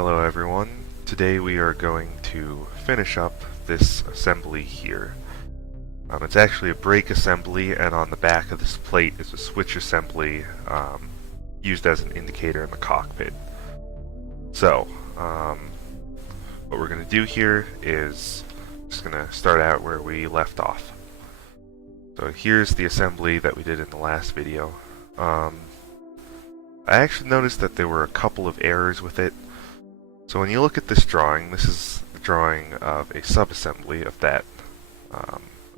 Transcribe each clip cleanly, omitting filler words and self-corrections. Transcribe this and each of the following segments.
Hello everyone. Today we are going to finish up this assembly here. It's actually a brake assembly, and on the back of this plate is a switch assembly used as an indicator in the cockpit. So, what we're going to do here is just going to start out where we left off. So here's the assembly that we did in the last video. I actually noticed that there were a couple of errors with it. So when you look at this drawing, this is the drawing of a sub-assembly of that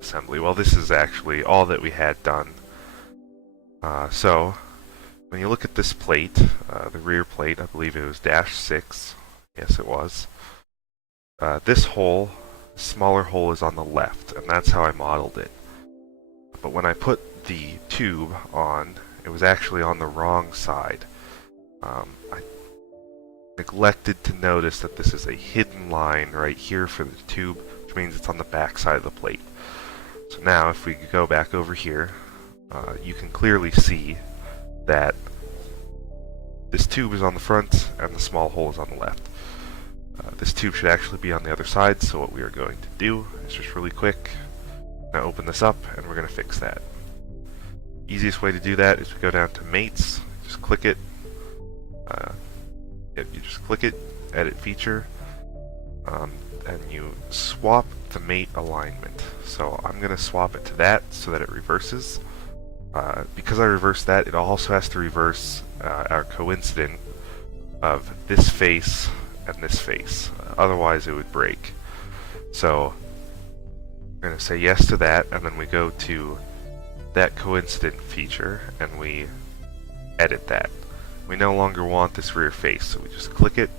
assembly. Well, this is actually all that we had done. So when you look at this plate, the rear plate, I believe it was -6. Yes, it was. This hole, smaller hole, is on the left, and that's how I modeled it. But when I put the tube on, it was actually on the wrong side. I neglected to notice that this is a hidden line right here for the tube, which means it's on the back side of the plate. So now if we go back over here, you can clearly see that this tube is on the front and the small hole is on the left. This tube should actually be on the other side, so what we are going to do is just really quick, now open this up and we're going to fix that. Easiest way to do that is we go down to Mates, just click it, you just click it, edit feature, and you swap the mate alignment. So I'm going to swap it to that so that it reverses. Because I reversed that, it also has to reverse our coincident of this face and this face. Otherwise it would break. So I'm going to say yes to that, and then we go to that coincident feature and we edit that. We no longer want this rear face, so we just click it,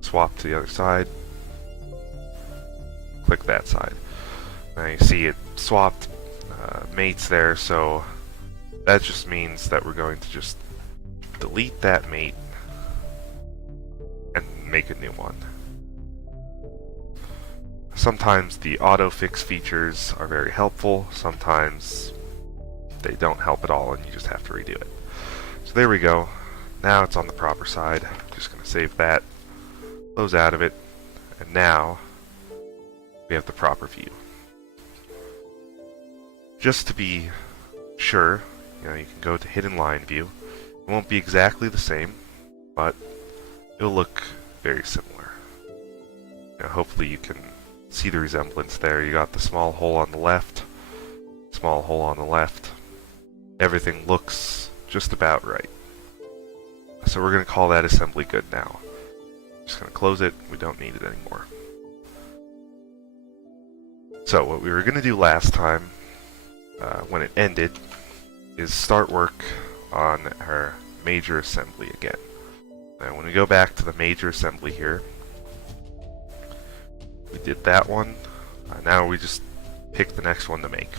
swap to the other side, click that side. Now you see it swapped mates there, so that just means that we're going to just delete that mate and make a new one. Sometimes the auto-fix features are very helpful, sometimes they don't help at all and you just have to redo it. So there we go. Now it's on the proper side. Just going to save that, close out of it, and now we have the proper view. Just to be sure, you can go to hidden line view. It won't be exactly the same, but it'll look very similar. Hopefully you can see the resemblance there. You got the small hole on the left, small hole on the left. Everything looks just about right. So we're going to call that assembly good now. Just going to close it. We don't need it anymore. So what we were going to do last time, when it ended, is start work on our major assembly again. Now when we go back to the major assembly here, we did that one. Now we just pick the next one to make.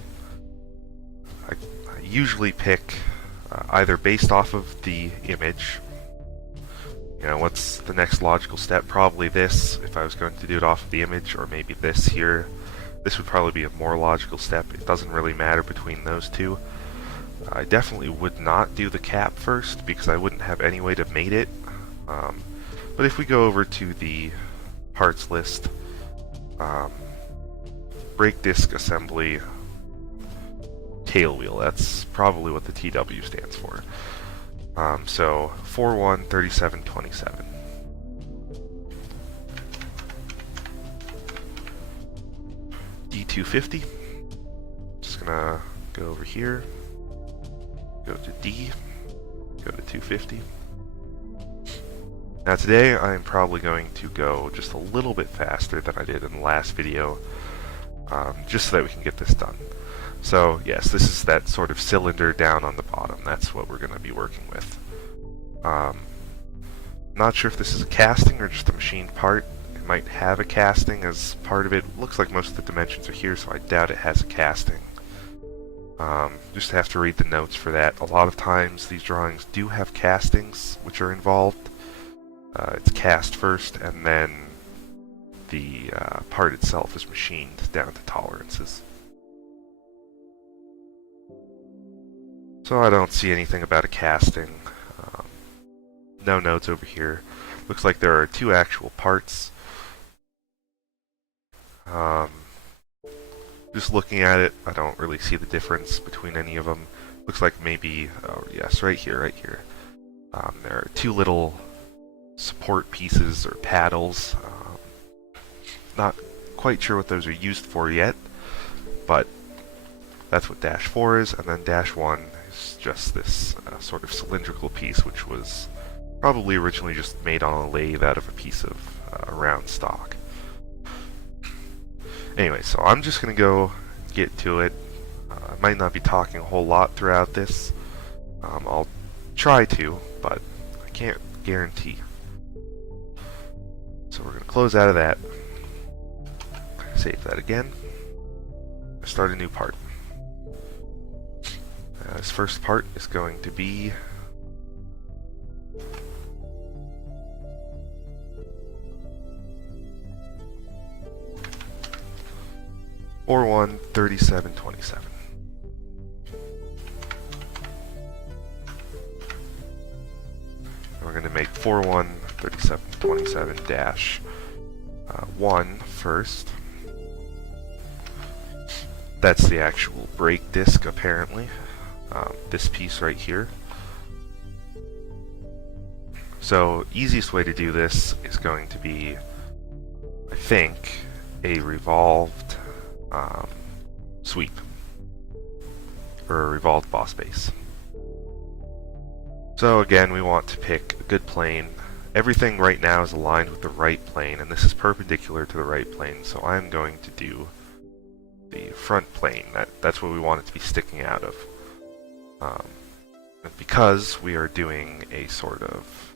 I usually pick either based off of the image. What's the next logical step? Probably this, if I was going to do it off of the image, or maybe this here. This would probably be a more logical step. It doesn't really matter between those two. I definitely would not do the cap first, because I wouldn't have any way to mate it. But if we go over to the parts list, brake disc assembly tail wheel, that's probably what the TW stands for. So 413727. D250. Just gonna go over here, go to D, go to 250. Now today I'm probably going to go just a little bit faster than I did in the last video, just so that we can get this done. So yes, this is that sort of cylinder down on the bottom. That's what we're going to be working with. Not sure if this is a casting or just a machined part. It might have a casting as part of it. Looks like most of the dimensions are here, so I doubt it has a casting. Just have to read the notes for that. A lot of times these drawings do have castings which are involved. It's cast first, and then the part itself is machined down to tolerances. So I don't see anything about a casting. No notes over here. Looks like there are two actual parts. Just looking at it, I don't really see the difference between any of them. Looks like maybe, oh yes, right here, right here. There are two little support pieces or paddles. Not quite sure what those are used for yet, but that's what Dash 4 is, and then Dash 1 is just this sort of cylindrical piece, which was probably originally just made on a lathe out of a piece of round stock. Anyway, so I'm just going to go get to it. I might not be talking a whole lot throughout this. I'll try to, but I can't guarantee. So we're going to close out of that. Save that again. Start a new part. This first part is going to be Or 13727. We're going to make 413727-1 first. That's the actual brake disc, apparently. This piece right here. So, easiest way to do this is going to be, I think, a revolved sweep, or a revolved boss base. So again, we want to pick a good plane. Everything right now is aligned with the right plane, and this is perpendicular to the right plane, so I'm going to do the front plane. That's what we want it to be sticking out of. And because we are doing a sort of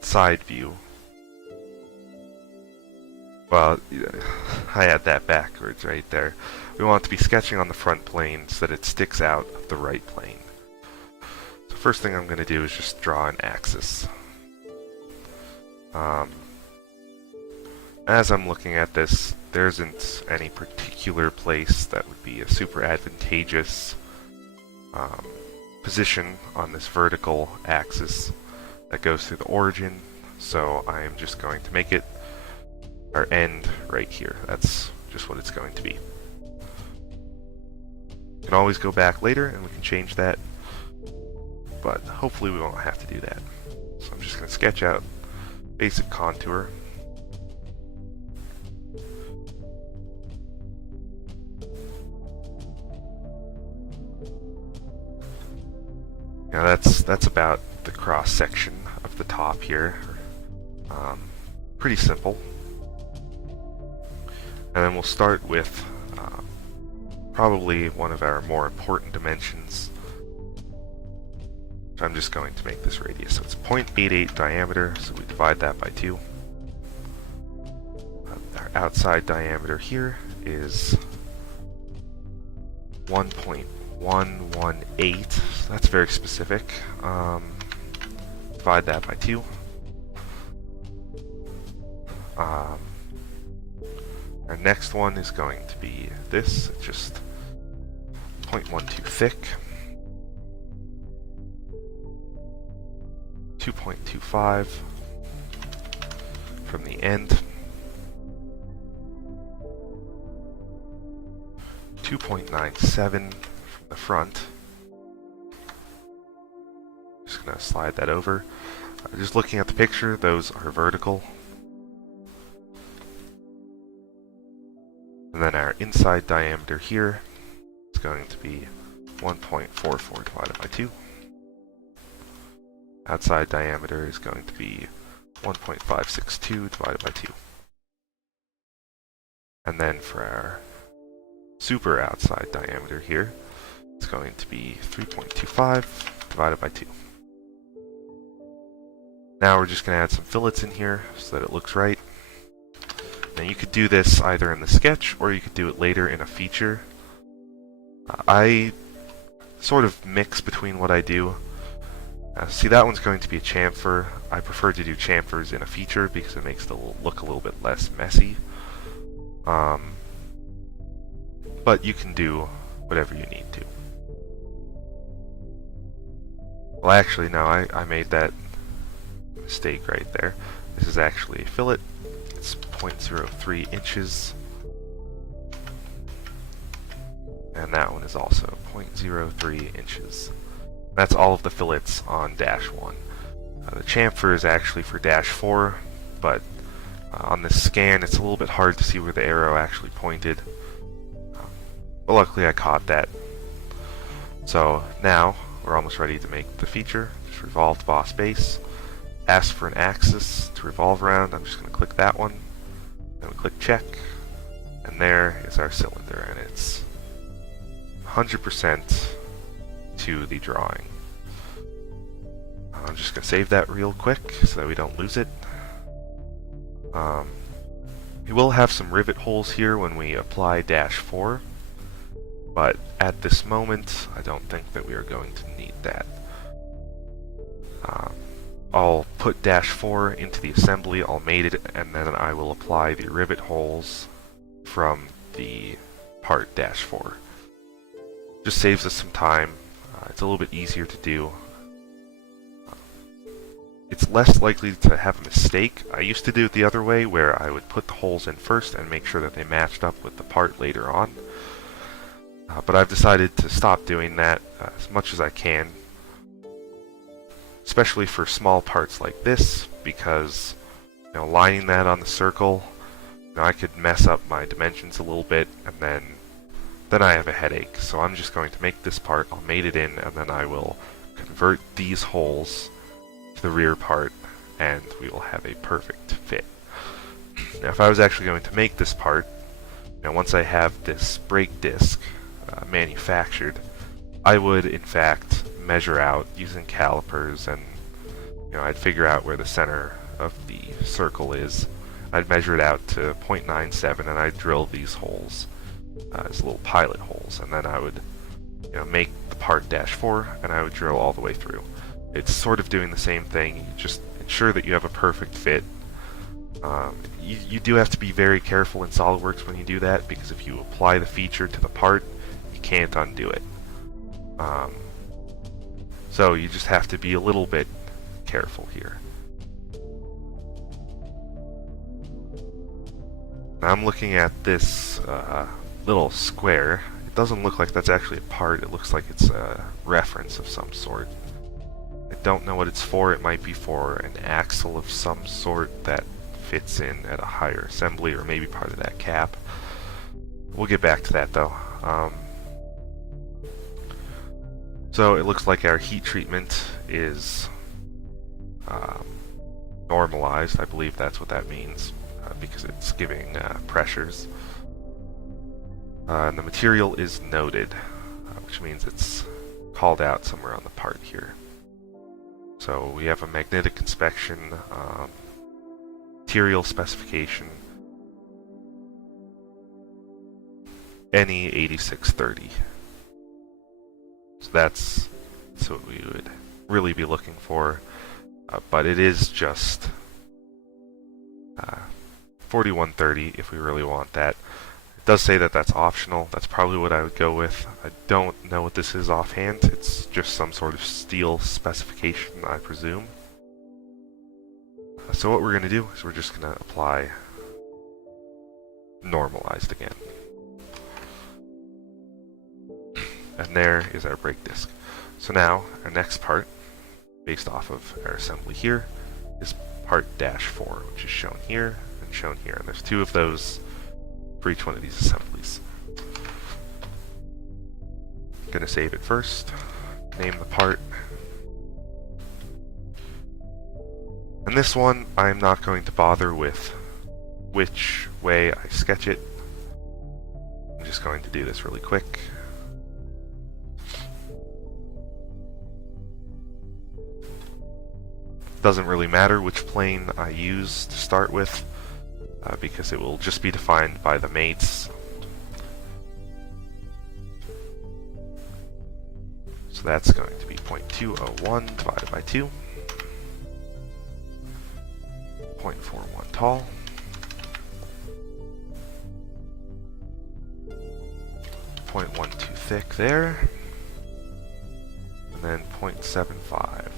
side view, well, I had that backwards right there. We want it to be sketching on the front plane so that it sticks out of the right plane. So first thing I'm going to do is just draw an axis. As I'm looking at this, there isn't any particular place that would be a super advantageous position on this vertical axis that goes through the origin, so I am just going to make it our end right here. That's just what it's going to be. We can always go back later and we can change that, but hopefully we won't have to do that. So I'm just going to sketch out basic contour. Now that's about the cross section of the top here. Pretty simple. And then we'll start with probably one of our more important dimensions. So I'm just going to make this radius. So it's 0.88 diameter, so we divide that by 2. Our outside diameter here is 1.118. So that's very specific. Divide that by 2. Our next one is going to be this, just 0.12 thick, 2.25 from the end, 2.97 from the front. Just going to slide that over. Just looking at the picture, those are vertical. And then our inside diameter here is going to be 1.44 divided by 2. Outside diameter is going to be 1.562 divided by 2. And then for our super outside diameter here, it's going to be 3.25 divided by 2. Now we're just going to add some fillets in here so that it looks right. Now you could do this either in the sketch or you could do it later in a feature. I sort of mix between what I do. See, that one's going to be a chamfer. I prefer to do chamfers in a feature because it makes it look a little bit less messy. But you can do whatever you need to. Well, actually, no, I made that mistake right there. This is actually a fillet. It's 0.03 inches. And that one is also 0.03 inches. That's all of the fillets on dash 1. The chamfer is actually for dash 4, but on this scan it's a little bit hard to see where the arrow actually pointed. But luckily I caught that. So now we're almost ready to make the feature. Just revolve the boss base. Ask for an axis to revolve around. I'm just going to click that one. Then we click check. And there is our cylinder, and it's 100% to the drawing. I'm just going to save that real quick so that we don't lose it. We will have some rivet holes here when we apply dash 4, but at this moment I don't think that we are going to need that. I'll put dash 4 into the assembly, I'll mate it, and then I will apply the rivet holes from the part dash 4. Just saves us some time. It's a little bit easier to do. It's less likely to have a mistake. I used to do it the other way, where I would put the holes in first and make sure that they matched up with the part later on. But I've decided to stop doing that as much as I can, especially for small parts like this, because lining that on the circle, I could mess up my dimensions a little bit, and then I have a headache. So I'm just going to make this part, I'll mate it in, and then I will convert these holes to the rear part, and we will have a perfect fit. Now if I was actually going to make this part, once I have this brake disc manufactured, I would in fact measure out using calipers, and I'd figure out where the center of the circle is. I'd measure it out to 0.97, and I'd drill these holes as little pilot holes, and then I would make the part dash 4, and I would drill all the way through. It's sort of doing the same thing. You just ensure that you have a perfect fit. You do have to be very careful in Solidworks when you do that, because if you apply the feature to the part, you can't undo it. So you just have to be a little bit careful here. Now I'm looking at this little square. It doesn't look like that's actually a part. It looks like it's a reference of some sort. I don't know what it's for. It might be for an axle of some sort that fits in at a higher assembly, or maybe part of that cap. We'll get back to that though. So it looks like our heat treatment is normalized. I believe that's what that means, because it's giving pressures. And the material is noded, which means it's called out somewhere on the part here. So we have a magnetic inspection, material specification, NE 8630. So that's what we would really be looking for, but it is just 4130 if we really want that. It does say that that's optional. That's probably what I would go with. I don't know what this is offhand. It's just some sort of steel specification, I presume. So what we're going to do is we're just going to apply normalized again. And there is our brake disc. So now, our next part, based off of our assembly here, is part dash 4, which is shown here and shown here. And there's 2 of those for each one of these assemblies. I'm going to save it first, name the part. And this one, I'm not going to bother with which way I sketch it. I'm just going to do this really quick. Doesn't really matter which plane I use to start with, because it will just be defined by the mates. So that's going to be 0.201 divided by 2. 0.41 tall. 0.12 thick there. and then 0.75.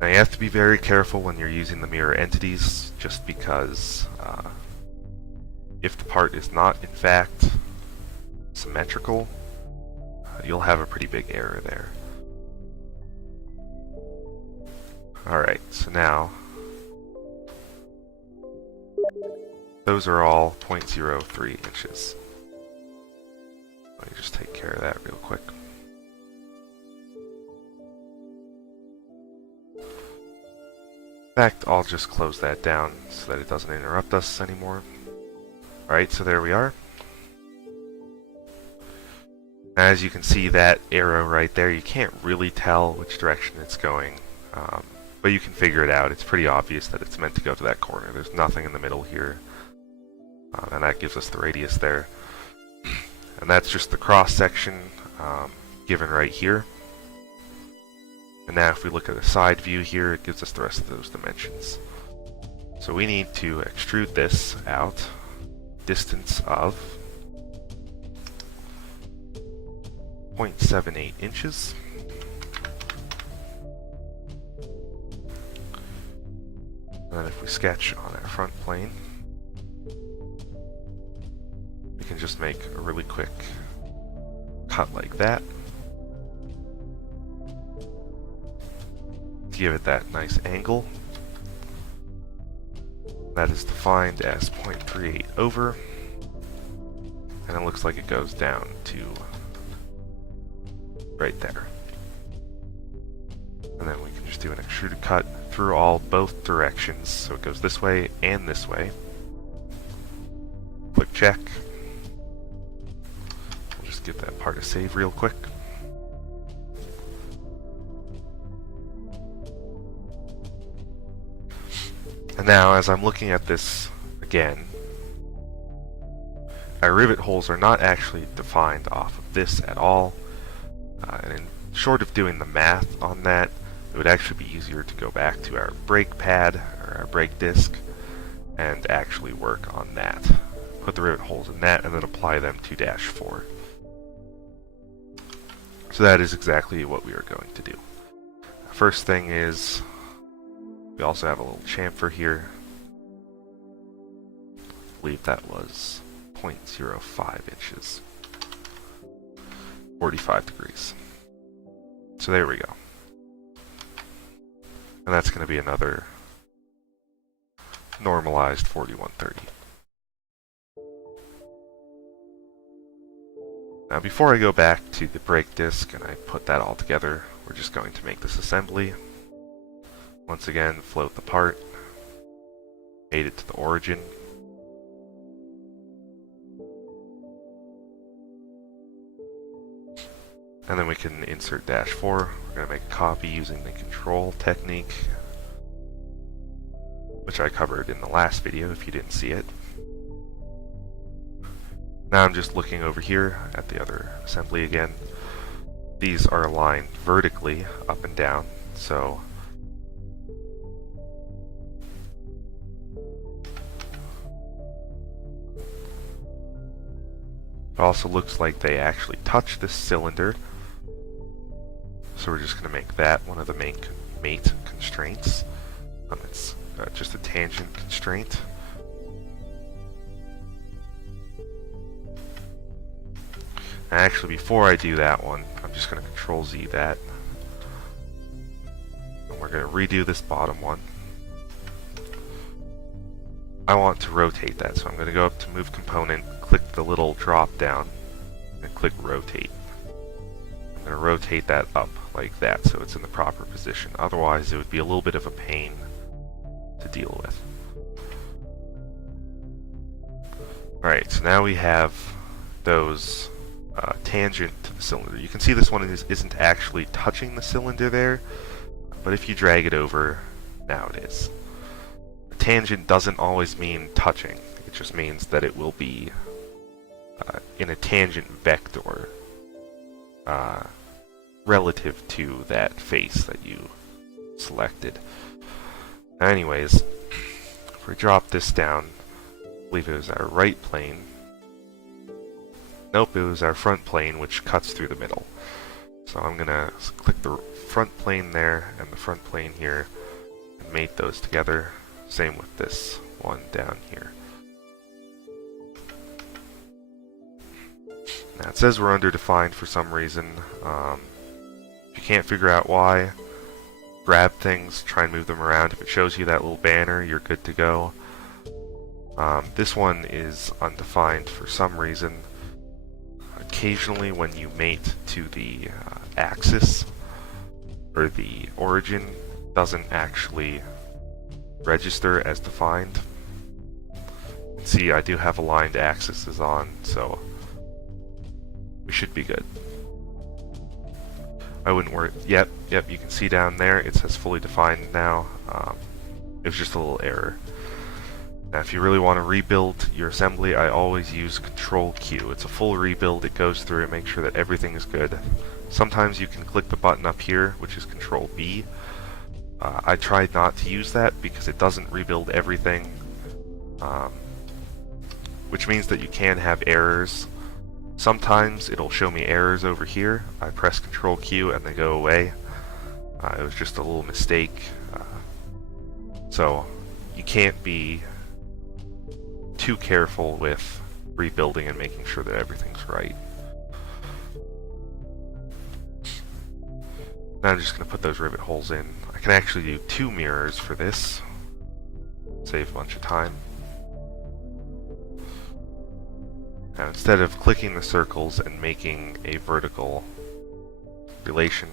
Now you have to be very careful when you're using the mirror entities, just because if the part is not in fact symmetrical, you'll have a pretty big error there. Alright, so now those are all 0.03 inches. Let me just take care of that real quick. In fact, I'll just close that down so that it doesn't interrupt us anymore. Alright, so there we are. As you can see, that arrow right there, you can't really tell which direction it's going, but you can figure it out. It's pretty obvious that it's meant to go to that corner. There's nothing in the middle here, and that gives us the radius there. And that's just the cross section given right here. And now if we look at a side view here, it gives us the rest of those dimensions. So we need to extrude this out, distance of 0.78 inches. And then if we sketch on our front plane, we can just make a really quick cut like that to give it that nice angle. That is defined as 0.38 over, and it looks like it goes down to right there. And then we can just do an extruded cut through both directions, so it goes this way and this way. Click check. We'll just give that part a save real quick. And now, as I'm looking at this again, our rivet holes are not actually defined off of this at all. And short of doing the math on that, it would actually be easier to go back to our brake pad or our brake disc and actually work on that. Put the rivet holes in that and then apply them to -4. So that is exactly what we are going to do. First thing is, we also have a little chamfer here. I believe that was 0.05 inches. 45 degrees. So there we go. And that's going to be another normalized 4130. Now before I go back to the brake disc and I put that all together, we're just going to make this assembly. Once again, float the part, made it to the origin. And then we can insert -4. We're going to make a copy using the control technique, which I covered in the last video if you didn't see it. Now I'm just looking over here at the other assembly again. These are aligned vertically up and down, so it also looks like they actually touch this cylinder. So we're just going to make that one of the main mate constraints. It's just a tangent constraint. And actually, before I do that one, I'm just going to Control Z that. And we're going to redo this bottom one. I want to rotate that, so I'm going to go up to Move Component, click the little drop down, and click Rotate. I'm going to rotate that up like that so it's in the proper position. Otherwise, it would be a little bit of a pain to deal with. Alright, so now we have those tangent to the cylinder. You can see this one isn't actually touching the cylinder there, but if you drag it over, now it is. A tangent doesn't always mean touching. It just means that it will be in a tangent vector relative to that face that you selected. Now anyways, if we drop this down, I believe it was our right plane, Nope, it was our front plane which cuts through the middle. So I'm gonna click the front plane there and the front plane here and mate those together. Same with this one down here. Now it says we're underdefined for some reason. If you can't figure out why, grab things, try and move them around. If it shows you that little banner, you're good to go. This one is undefined for some reason. Occasionally when you mate to the axis, or the origin, doesn't actually register as defined. See, I do have aligned axes on, so we should be good. I wouldn't worry. Yep, you can see down there, it says fully defined now. It was just a little error. Now, if you really want to rebuild your assembly, I always use Control-Q. It's a full rebuild, it goes through and makes sure that everything is good. Sometimes you can click the button up here, which is Control-B. I tried not to use that because it doesn't rebuild everything, which means that you can have errors. Sometimes it'll show me errors over here. I press Control-Q and they go away. It was just a little mistake. So you can't be too careful with rebuilding and making sure that everything's right. Now I'm just going to put those rivet holes in. I can actually do 2 mirrors for this. Save a bunch of time. Now instead of clicking the circles and making a vertical relation,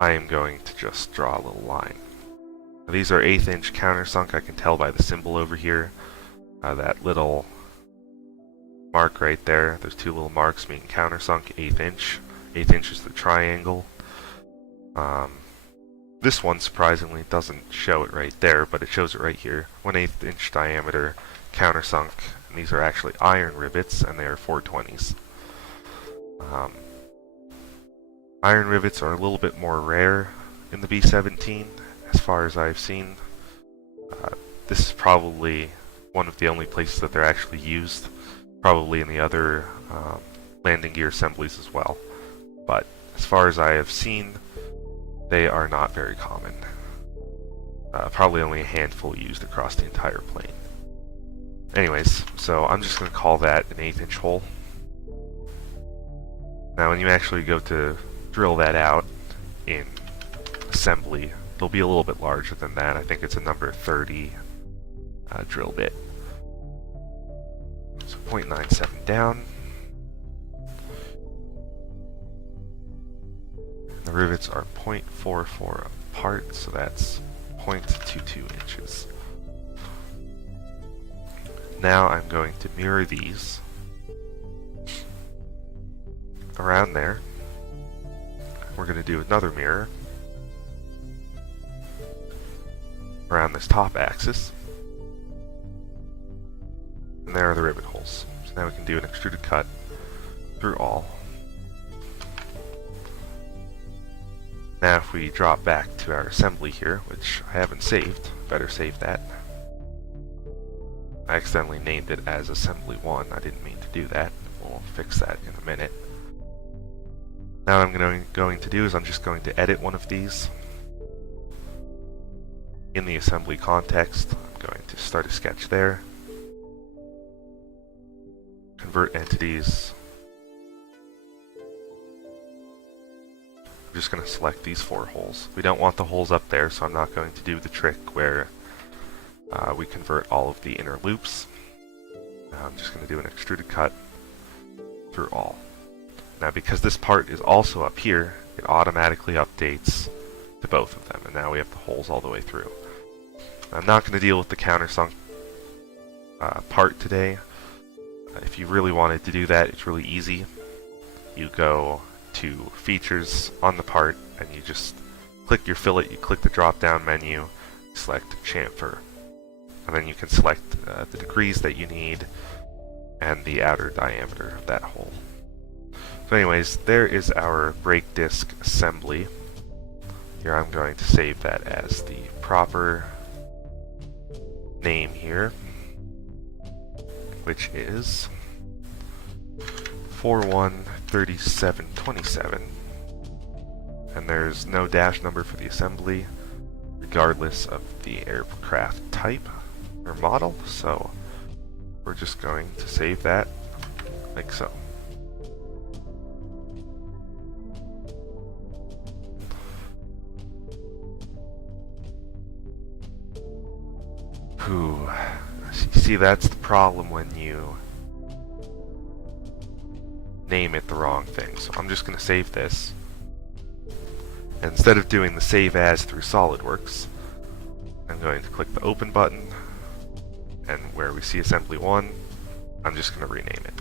I am going to just draw a little line. Now, these are 1/8 inch countersunk. I can tell by the symbol over here. That little mark right there, there's 2 little marks meaning countersunk, 1/8 inch. 1/8 inch is the triangle. This one surprisingly doesn't show it right there, but it shows it right here. 1/8 inch diameter countersunk, and these are actually iron rivets, and they are 420s. Iron rivets are a little bit more rare in the B-17, as far as I've seen. This is probably one of the only places that they're actually used, probably in the other landing gear assemblies as well. But as far as I have seen, they are not very common. Probably only a handful used across the entire plane. Anyways, so I'm just going to call that an 1/8 inch hole. Now when you actually go to drill that out in assembly, it'll be a little bit larger than that. I think it's a number 30 drill bit. So 0.97 down. The rivets are 0.44 apart, so that's 0.22 inches. Now I'm going to mirror these around there. We're going to do another mirror around this top axis. And there are the rivet holes. So now we can do an extruded cut through all. Now if we drop back to our assembly here, which I haven't saved, better save that. I accidentally named it as Assembly 1, I didn't mean to do that. We'll fix that in a minute. Now what I'm going to do is I'm just going to edit one of these. In the assembly context, I'm going to start a sketch there. Convert entities. I'm just going to select these 4 holes. We don't want the holes up there, so I'm not going to do the trick where we convert all of the inner loops. Now I'm just going to do an extruded cut through all. Now because this part is also up here, it automatically updates to both of them, and now we have the holes all the way through. I'm not going to deal with the countersunk part today. If you really wanted to do that, it's really easy. You go to features on the part, and you just click your fillet, you click the drop down menu, select chamfer, and then you can select the degrees that you need and the outer diameter of that hole. So anyways, there is our brake disc assembly. Here I'm going to save that as the proper name here, which is 413727, and there's no dash number for the assembly regardless of the aircraft type or model, so we're just going to save that like so. Whew. See, that's the problem when you name it the wrong thing. So I'm just going to save this. And instead of doing the save as through Solidworks, I'm going to click the open button, and where we see assembly 1, I'm just going to rename it.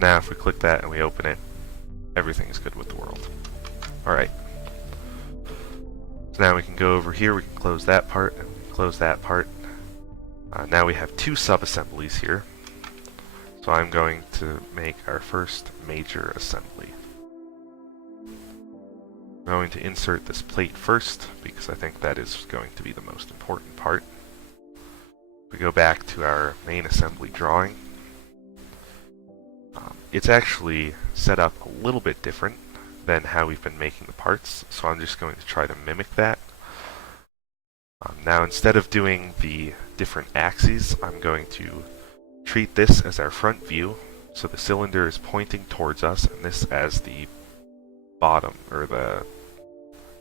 Now if we click that and we open it, everything is good with the world. Alright. So now we can go over here, we can close that part, and close that part. Now we have two sub-assemblies here. So I'm going to make our first major assembly. I'm going to insert this plate first, because I think that is going to be the most important part. We go back to our main assembly drawing. It's actually set up a little bit different than how we've been making the parts, so I'm just going to try to mimic that. Now instead of doing the different axes, I'm going to treat this as our front view, so the cylinder is pointing towards us, and this as the bottom, or the,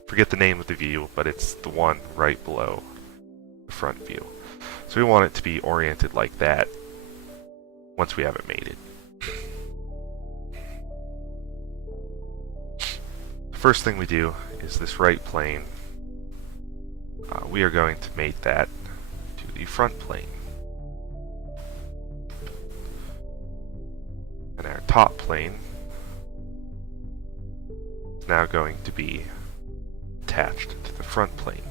forget the name of the view, but it's the one right below the front view. So we want it to be oriented like that once we have it mated. First thing we do is this right plane. We are going to mate that to the front plane. And our top plane is now going to be attached to the front plane.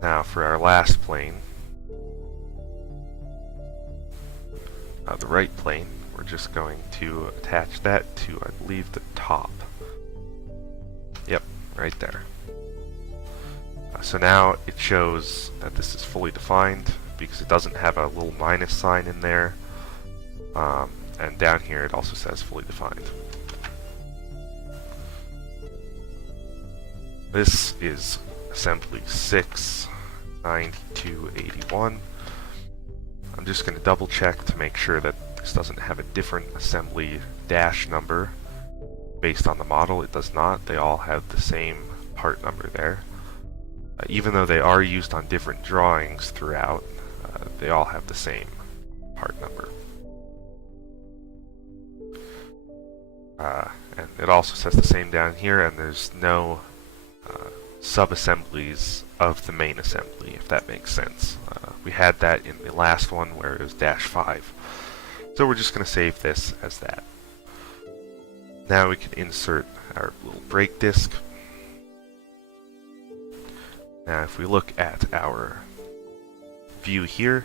Now for our last plane, the right plane, we're just going to attach that to, I believe, the top. Yep, right there. So now it shows that this is fully defined because it doesn't have a little minus sign in there. And down here it also says fully defined. This is assembly 69281. I'm just going to double check to make sure that this doesn't have a different assembly dash number based on the model. It does not. They all have the same part number there. Even though they are used on different drawings throughout, they all have the same part number. And it also says the same down here, and there's no sub-assemblies of the main assembly, if that makes sense. We had that in the last one where it was -5. So we're just going to save this as that. Now we can insert our little brake disc. Now if we look at our view here,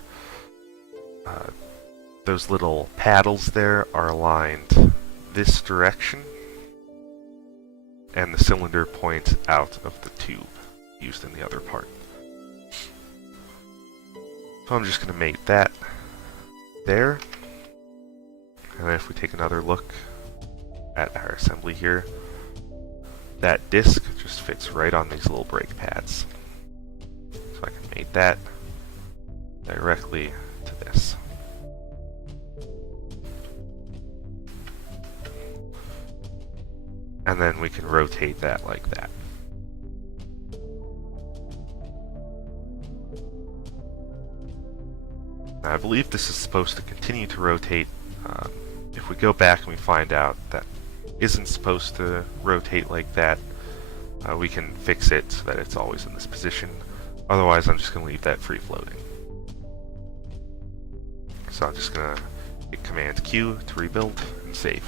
those little paddles there are aligned this direction, and the cylinder points out of the tube used in the other part. So I'm just going to mate that there. And then if we take another look at our assembly here, that disc just fits right on these little brake pads. So I can mate that directly to this. And then we can rotate that like that. Now I believe this is supposed to continue to rotate. If we go back and we find out that isn't supposed to rotate like that, we can fix it so that it's always in this position. Otherwise, I'm just going to leave that free floating. So I'm just going to hit Command Q to rebuild and save.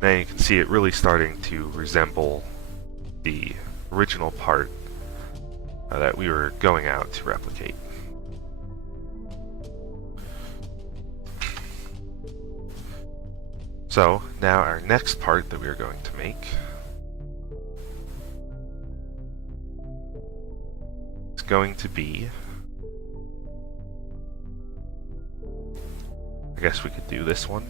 Now you can see it really starting to resemble the original part that we were going out to replicate. So now our next part that we are going to make is going to be, I guess we could do this one.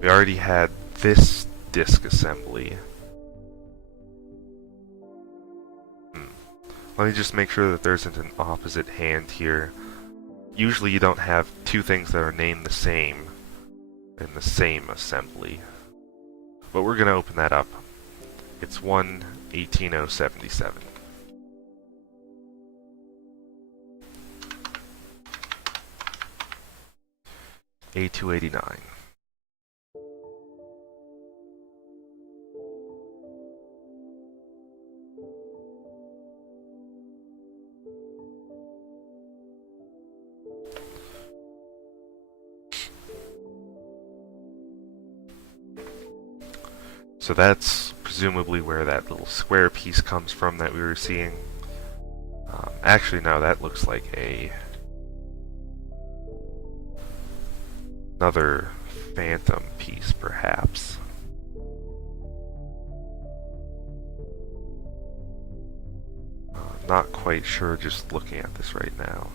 We already had this disk assembly. Let me just make sure that there isn't an opposite hand here. Usually you don't have two things that are named the same in the same assembly. But we're going to open that up. It's 1-18077. A289. So that's presumably where that little square piece comes from that we were seeing. Actually, no, that looks like another phantom piece, perhaps. Not quite sure just looking at this right now.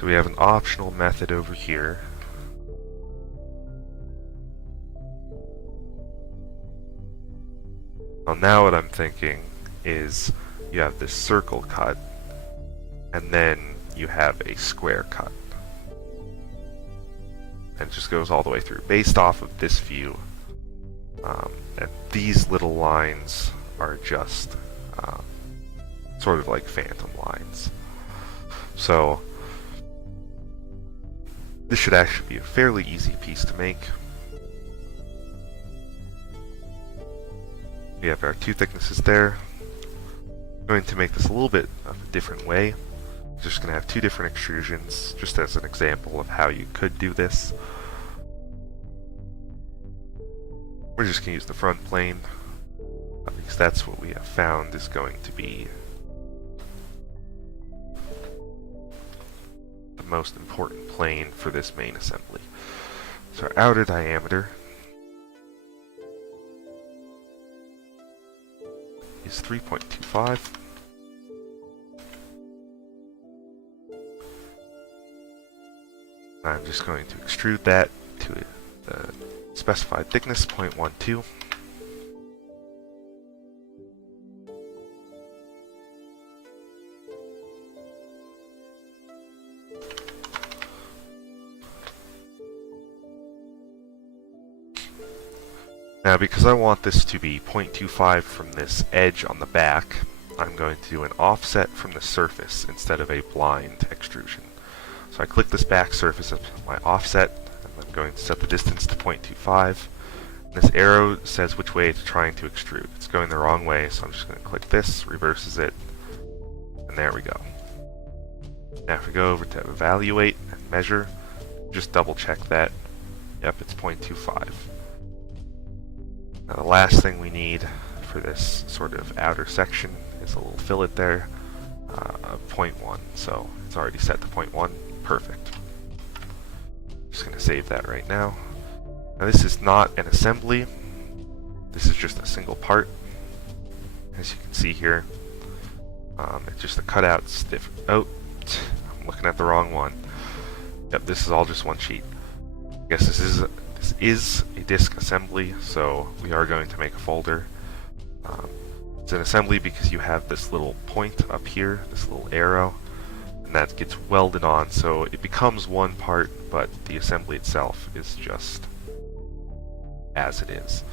So we have an optional method over here. Well, now what I'm thinking is you have this circle cut, and then you have a square cut. And it just goes all the way through, based off of this view. And these little lines are just sort of like phantom lines. So this should actually be a fairly easy piece to make. We have our two thicknesses there. I'm going to make this a little bit of a different way. I'm just going to have two different extrusions, just as an example of how you could do this. We're just going to use the front plane, because that's what we have found is going to be the most important plane for this main assembly. So our outer diameter is 3.25. I'm just going to extrude that to the specified thickness, 0.12. Now, because I want this to be 0.25 from this edge on the back, I'm going to do an offset from the surface instead of a blind extrusion. So I click this back surface as my offset, and I'm going to set the distance to 0.25. This arrow says which way it's trying to extrude. It's going the wrong way, so I'm just going to click this, reverses it, and there we go. Now if we go over to evaluate and measure, just double check that. Yep, it's 0.25. Now the last thing we need for this sort of outer section is a little fillet there of 0.1. So it's already set to 0.1. Perfect. Just going to save that right now. Now this is not an assembly. This is just a single part. As you can see here, it's just a cutout stiff. Oh, I'm looking at the wrong one. Yep, this is all just one sheet. I guess this is a disk assembly, so we are going to make a folder. It's an assembly because you have this little point up here, this little arrow, and that gets welded on, so it becomes one part, but the assembly itself is just as it is.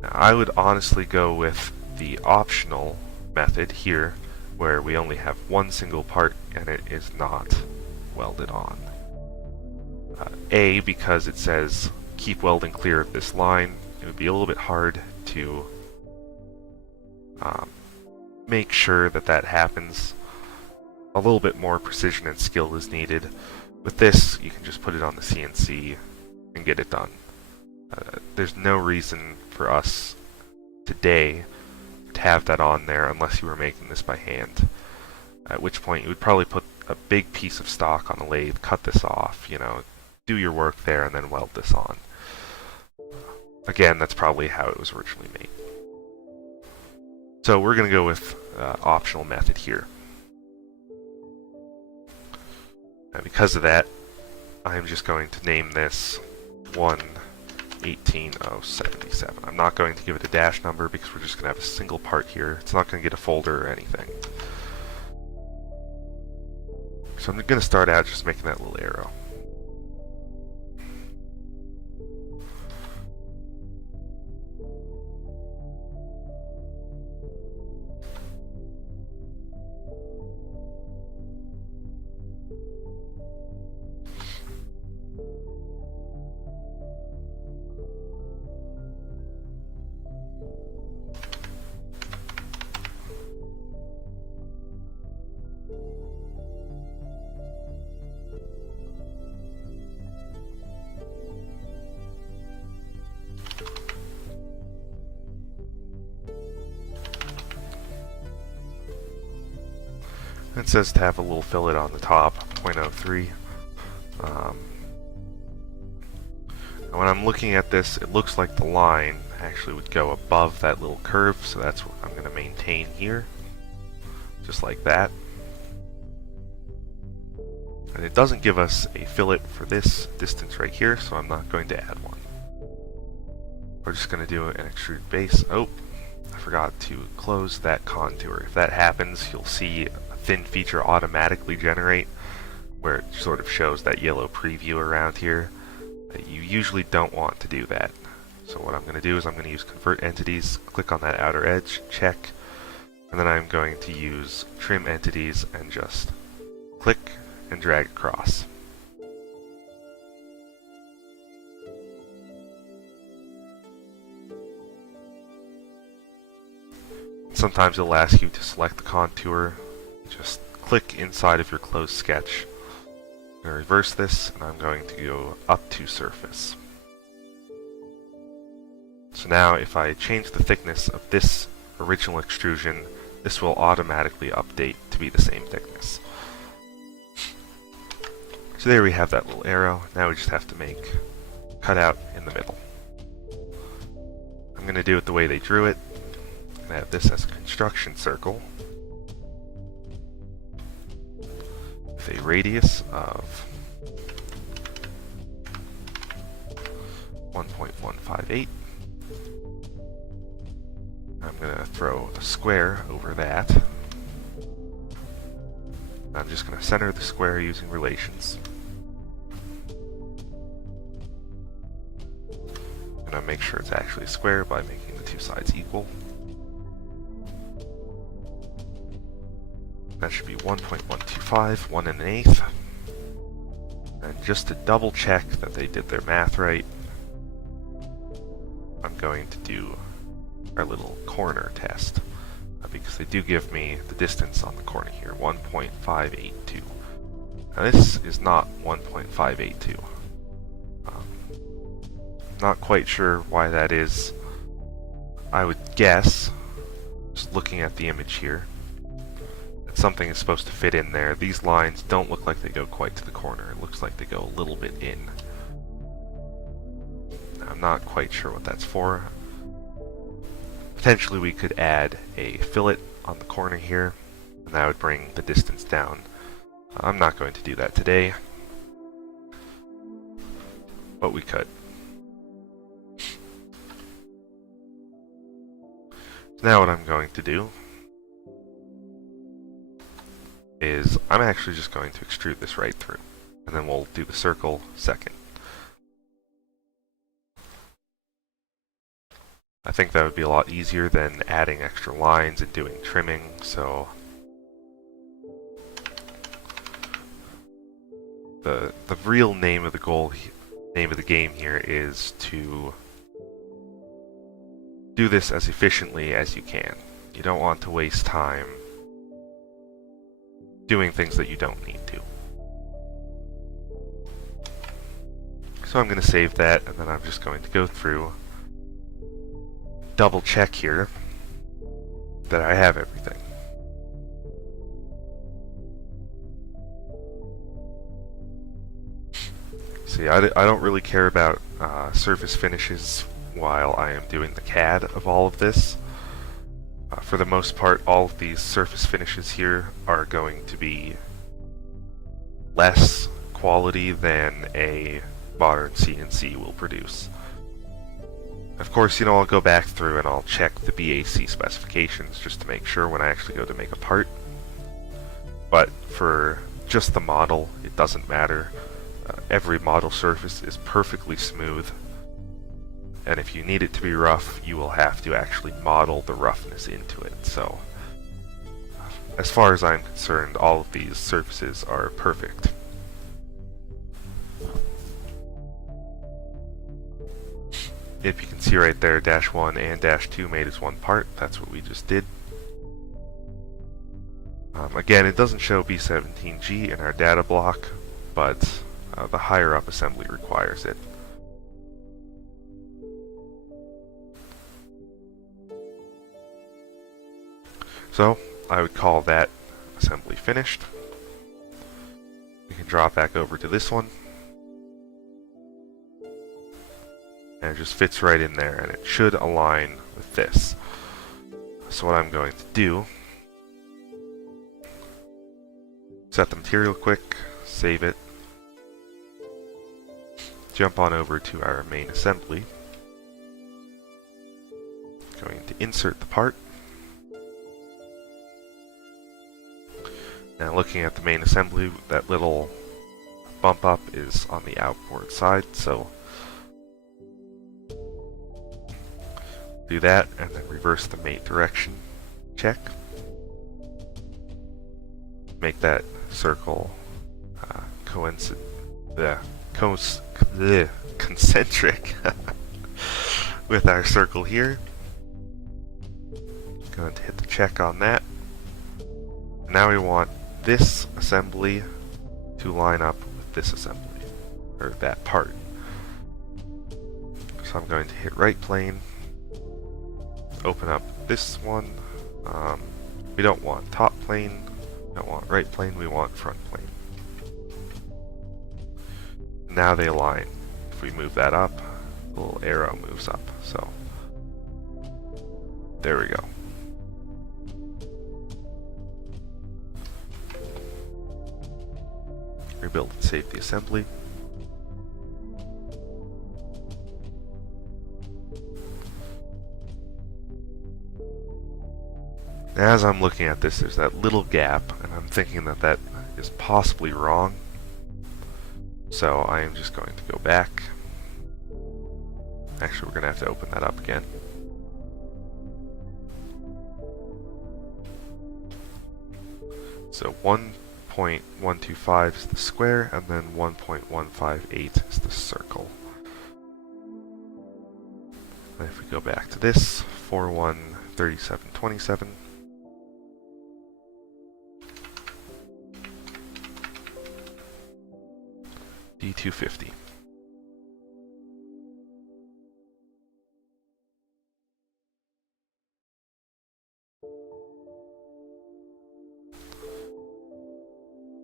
Now, I would honestly go with the optional method here, where we only have one single part and it is not welded on. A, because it says keep welding clear of this line, it would be a little bit hard to make sure that that happens. A little bit more precision and skill is needed. With this, you can just put it on the CNC and get it done. There's no reason for us today to have that on there unless you were making this by hand, at which point you would probably put a big piece of stock on a lathe, cut this off, you know, do your work there, and then weld this on. Again, that's probably how it was originally made. So we're going to go with optional method here. And because of that, I'm just going to name this 1.18.077. I'm not going to give it a dash number because we're just going to have a single part here. It's not going to get a folder or anything. So I'm going to start out just making that little arrow. It says to have a little fillet on the top, 0.03. And when I'm looking at this, it looks like the line actually would go above that little curve, so that's what I'm going to maintain here, just like that. And it doesn't give us a fillet for this distance right here, so I'm not going to add one. We're just going to do an extrude base. Oh, I forgot to close that contour. If that happens, you'll see a thin feature automatically generate, where it sort of shows that yellow preview around here. You usually don't want to do that. So what I'm going to do is I'm going to use convert entities, click on that outer edge, check, and then I'm going to use trim entities and just click and drag across. Sometimes it'll ask you to select the contour. Just click inside of your closed sketch. I'm going to reverse this, and I'm going to go up to surface. So now if I change the thickness of this original extrusion, this will automatically update to be the same thickness. So there we have that little arrow. Now we just have to make a cutout in the middle. I'm going to do it the way they drew it. I'm going to have this as a construction circle with a radius of 1.158. I'm going to throw a square over that. I'm just going to center the square using relations. I'm going to make sure it's actually a square by making the two sides equal. That should be 1.125, 1 1/8. And just to double check that they did their math right, I'm going to do our little corner test, because they do give me the distance on the corner here, 1.582. Now this is not 1.582. Not quite sure why that is. I would guess, just looking at the image here, that something is supposed to fit in there. These lines don't look like they go quite to the corner. It looks like they go a little bit in. I'm not quite sure what that's for. Potentially we could add a fillet on the corner here, and that would bring the distance down. I'm not going to do that today, but we could. So now what I'm going to do is I'm actually just going to extrude this right through, and then we'll do the circle second. I think that would be a lot easier than adding extra lines and doing trimming, so the real name of the game here is to do this as efficiently as you can. You don't want to waste time doing things that you don't need to. So I'm going to save that, and then I'm just going to go through, double check here that I have everything. See, I don't really care about surface finishes while I am doing the CAD of all of this. For the most part, all of these surface finishes here are going to be less quality than a modern CNC will produce. Of course, I'll go back through and I'll check the BAC specifications just to make sure when I actually go to make a part. But for just the model, it doesn't matter. Every model surface is perfectly smooth, and if you need it to be rough, you will have to actually model the roughness into it. So, as far as I'm concerned, all of these surfaces are perfect. If you can see right there, dash 1 and dash 2 made as one part. That's what we just did. Again, it doesn't show B-17G in our data block, but the higher up assembly requires it. So, I would call that assembly finished. We can drop back over to this one. And it just fits right in there, and it should align with this. So what I'm going to do, set the material quick, save it, jump on over to our main assembly, going to insert the part. Now looking at the main assembly, that little bump up is on the outboard side, so do that and then reverse the mate direction check. Make that circle concentric with our circle here. Going to hit the check on that. Now we want this assembly to line up with this assembly, or that part. So I'm going to hit right plane, open up this one. We don't want top plane, we don't want right plane, we want front plane. Now they align. If we move that up, the little arrow moves up. So there we go. Rebuild and save the assembly. As I'm looking at this, there's that little gap, and I'm thinking that that is possibly wrong. So I am just going to go back. Actually, we're going to have to open that up again. So 1.125 is the square, and then 1.158 is the circle. And if we go back to this, 413727. D250.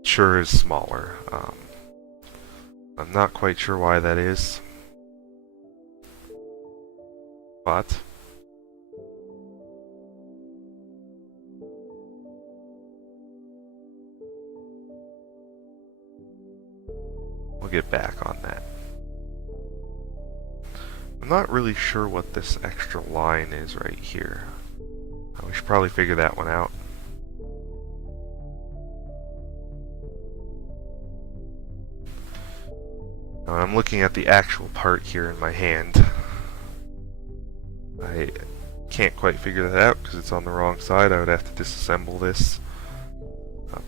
Sure is smaller. I'm not quite sure why that is, but we'll get back on that. I'm not really sure what this extra line is right here. We should probably figure that one out. Now I'm looking at the actual part here in my hand. I can't quite figure that out because it's on the wrong side. I would have to disassemble this,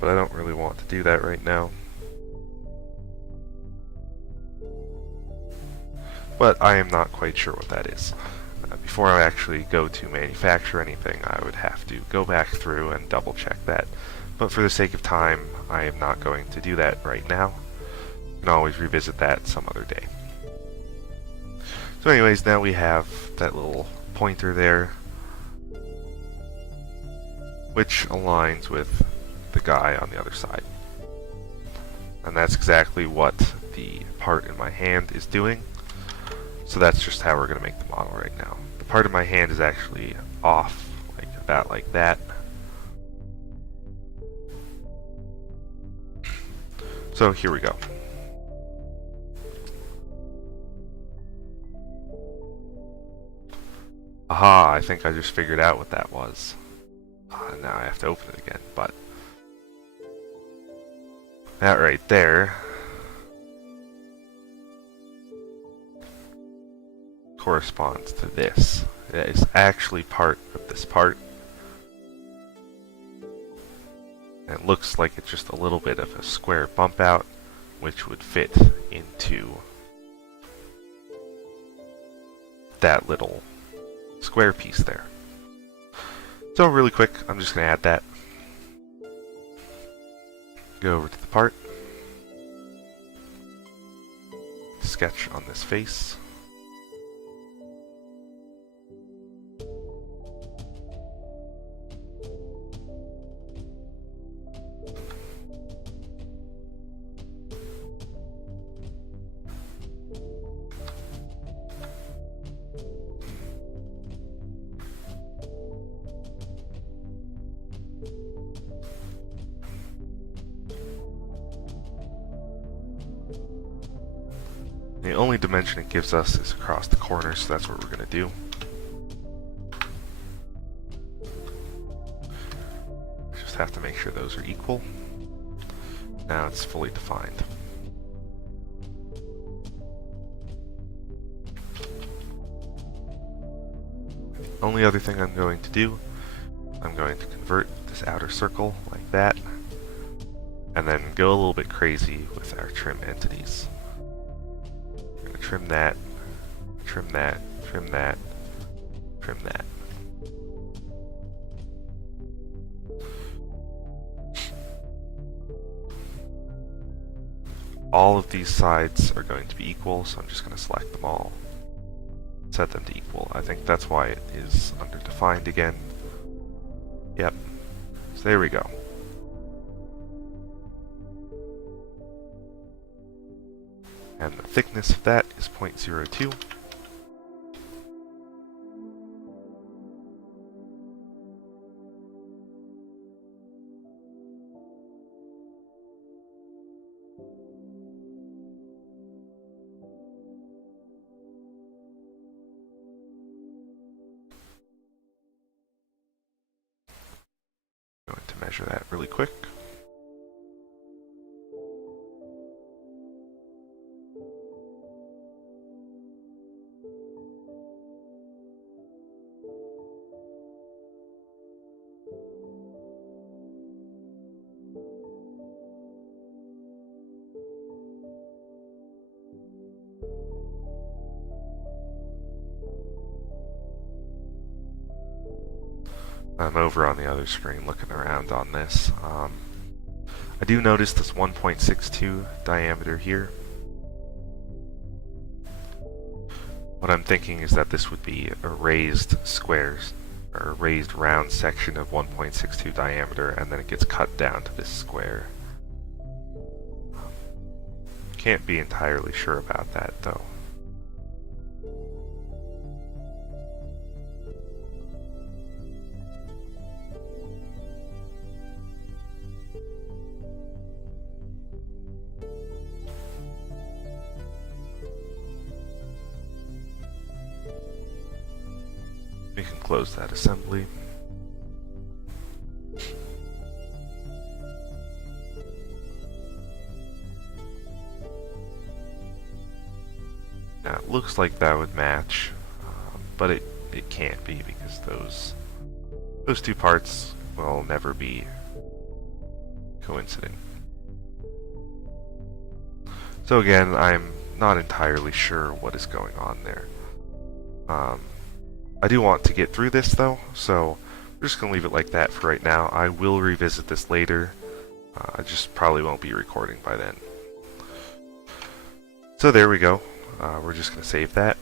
but I don't really want to do that right now. But I am not quite sure what that is. Before I actually go to manufacture anything, I would have to go back through and double check that. But for the sake of time, I am not going to do that right now. You can always revisit that some other day. So anyways, now we have that little pointer there, which aligns with the guy on the other side. And that's exactly what the part in my hand is doing. So that's just how we're going to make the model right now. The part of my hand is actually off, like that. So here we go. Aha, I think I just figured out what that was. Now I have to open it again, but that right there corresponds to this. It is actually part of this part. And it looks like it's just a little bit of a square bump out, which would fit into that little square piece there. So really quick, I'm just going to add that. Go over to the part. Sketch on this face. The only dimension it gives us is across the corner, so that's what we're going to do. Just have to make sure those are equal. Now it's fully defined. The only other thing I'm going to do, I'm going to convert this outer circle like that, and then go a little bit crazy with our trim entities. Trim that, trim that, trim that, trim that. All of these sides are going to be equal, so I'm just going to select them all. Set them to equal. I think that's why it is under defined again. Yep. So there we go. And the thickness of that is 0.02. Going to measure that really quick. I'm over on the other screen looking around on this. I do notice this 1.62 diameter here. What I'm thinking is that this would be a raised squares, or a raised round section of 1.62 diameter, and then it gets cut down to this square. Can't be entirely sure about that though. We can close that assembly. Now it looks like that would match, but it can't be because those two parts will never be coincident. So again, I'm not entirely sure what is going on there. I do want to get through this though, so we're just going to leave it like that for right now. I will revisit this later. I just probably won't be recording by then. So there we go. We're just going to save that.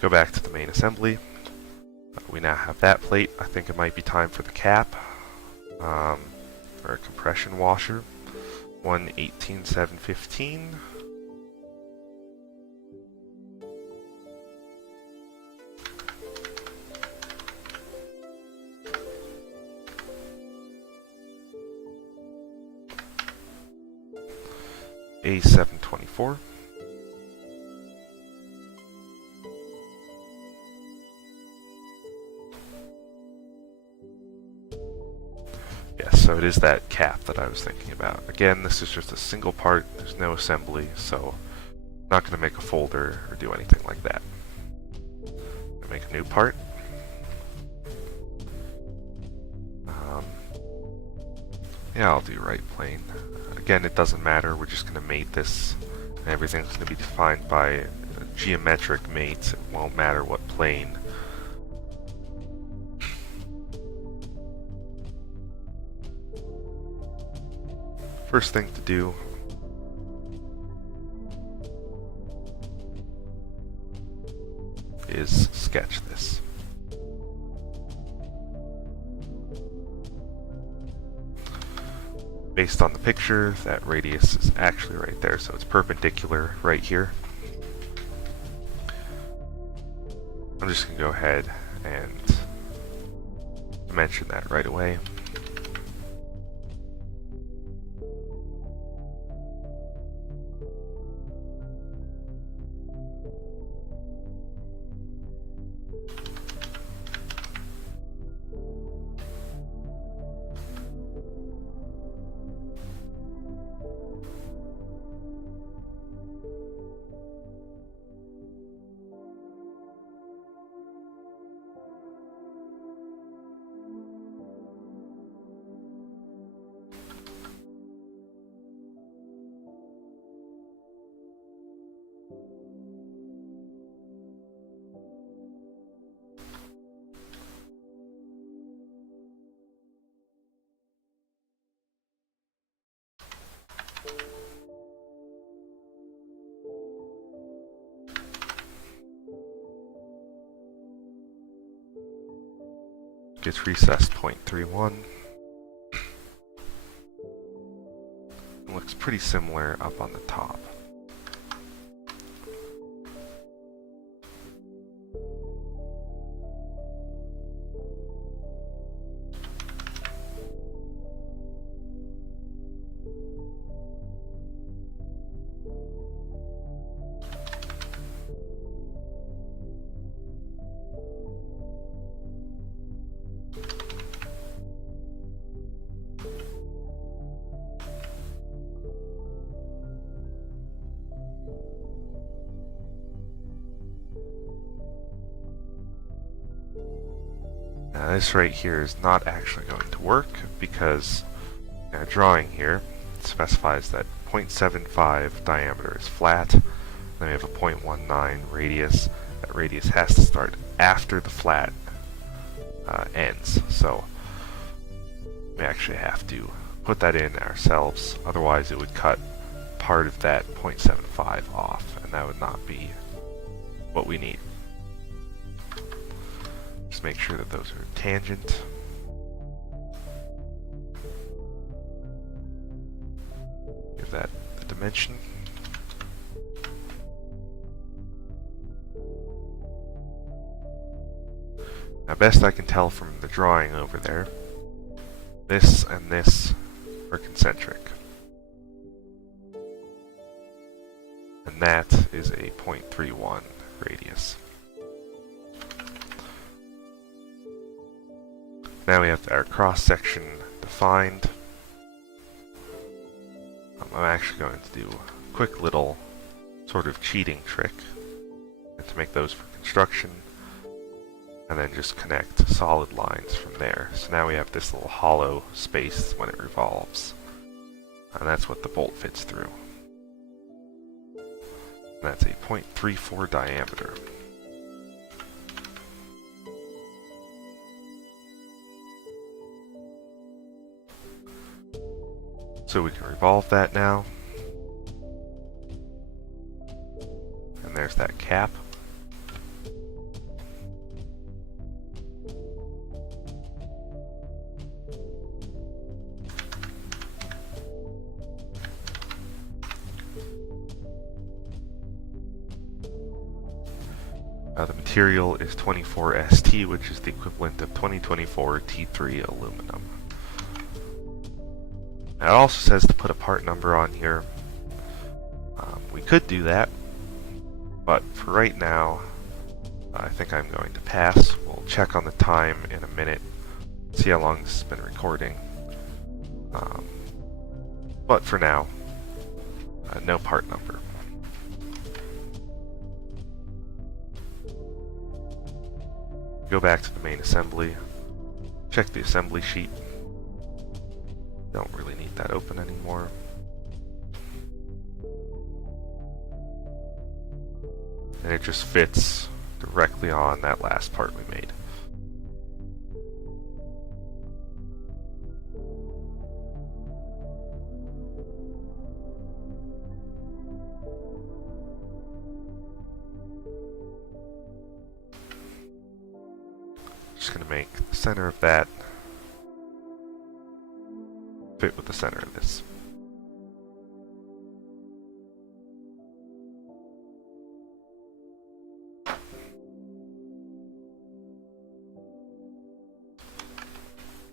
Go back to the main assembly. We now have that plate. I think it might be time for the cap. Or a compression washer. 1.18.715. A724. Yes, so it is that cap that I was thinking about. Again, this is just a single part, there's no assembly, so I'm not going to make a folder or do anything like that. I'll make a new part. Yeah, I'll do right plane. Again, it doesn't matter, we're just going to mate this, and everything's going to be defined by geometric mates. It won't matter what plane. First thing to do is sketch this. Based on the picture, that radius is actually right there, so it's perpendicular right here. I'm just going to go ahead and dimension that right away. Gets recessed 0.31. It looks pretty similar up on the top. Now this right here is not actually going to work because drawing here specifies that 0.75 diameter is flat, then we have a 0.19 radius. That radius has to start after the flat ends, so we actually have to put that in ourselves, otherwise it would cut part of that 0.75 off, and that would not be what we need. Just make sure that those are tangent. Give that the dimension. Now, best I can tell from the drawing over there, this and this are concentric. And that is a 0.31 radius. Now we have our cross-section defined. I'm actually going to do a quick little sort of cheating trick to make those for construction, and then just connect solid lines from there. So now we have this little hollow space when it revolves, and that's what the bolt fits through. And that's a 0.34 diameter. So we can revolve that now. And there's that cap. The material is 24ST, which is the equivalent of 2024 T3 aluminum. Now it also says to put a part number on here. could do that, but for right now, I think I'm going to pass. We'll check on the time in a minute, see how long this has been recording. But for now, no part number. Go back to the main assembly, check the assembly sheet. Don't really need that open anymore. And it just fits directly on that last part we made. Just going to make the center of that fit with the center of this.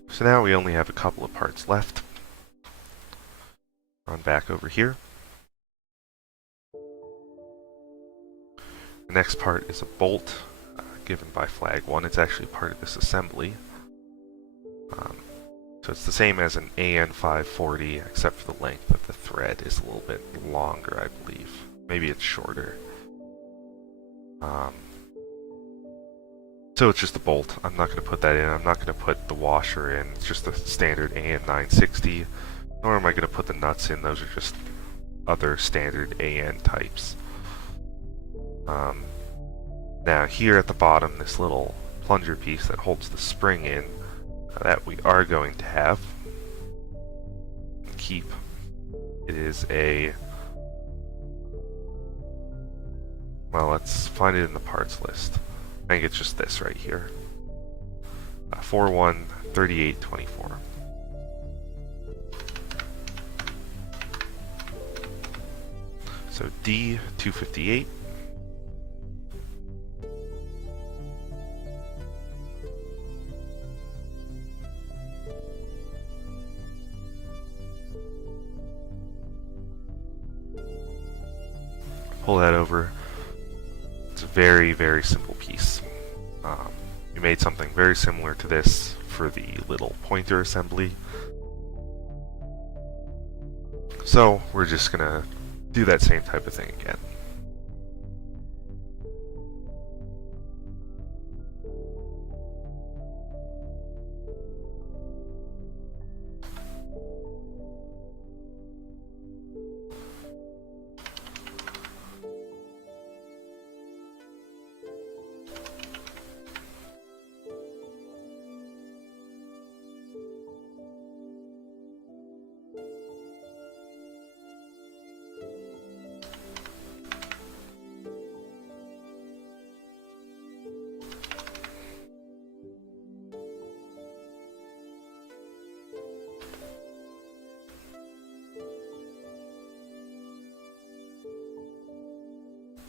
So now we only have a couple of parts left. Run back over here. The next part is a bolt given by flag 1. It's actually part of this assembly. So it's the same as an AN540, except for the length of the thread is a little bit longer, I believe. Maybe it's shorter. So it's just a bolt. I'm not going to put that in. I'm not going to put the washer in. It's just a standard AN960. Nor am I going to put the nuts in. Those are just other standard AN types. Now here at the bottom, this little plunger piece that holds the spring in, that we are going to have and keep. It is a, well, let's find it in the parts list. I think it's just this right here. 413824. So D258. Pull that over. It's a very, very simple piece. We made something very similar to this for the little pointer assembly. So we're just gonna do that same type of thing again.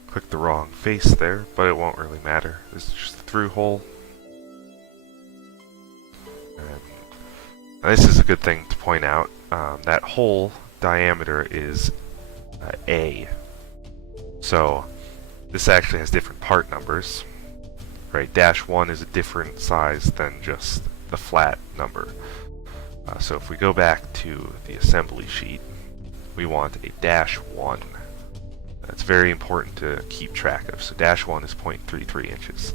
Click the wrong face there, but it won't really matter. This is just a through hole. And this is a good thing to point out. That hole diameter is A. So this actually has different part numbers. Right, -1 is a different size than just the flat number. So if we go back to the assembly sheet, we want a -1. That's very important to keep track of. So -1 is 0.33 inches.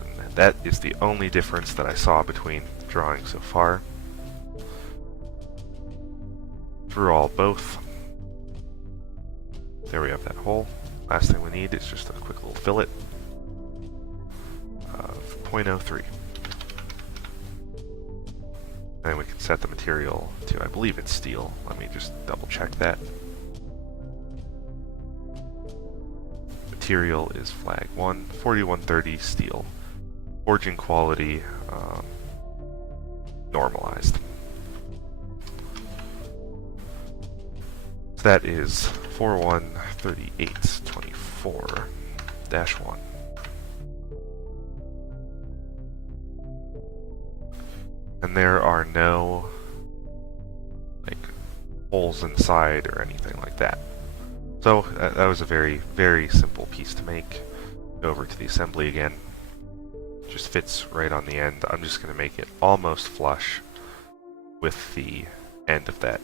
And that is the only difference that I saw between the drawings so far. Through all both. There we have that hole. Last thing we need is just a quick little fillet of 0.03. And then we can set the material to, I believe it's steel. Let me just double check that. Material is flag 1, 4130 steel. Forging quality normalized. So that is 413824-1. And there are no holes inside or anything like that. So that was a very, very simple piece to make. Go over to the assembly again. Just fits right on the end. I'm just going to make it almost flush with the end of that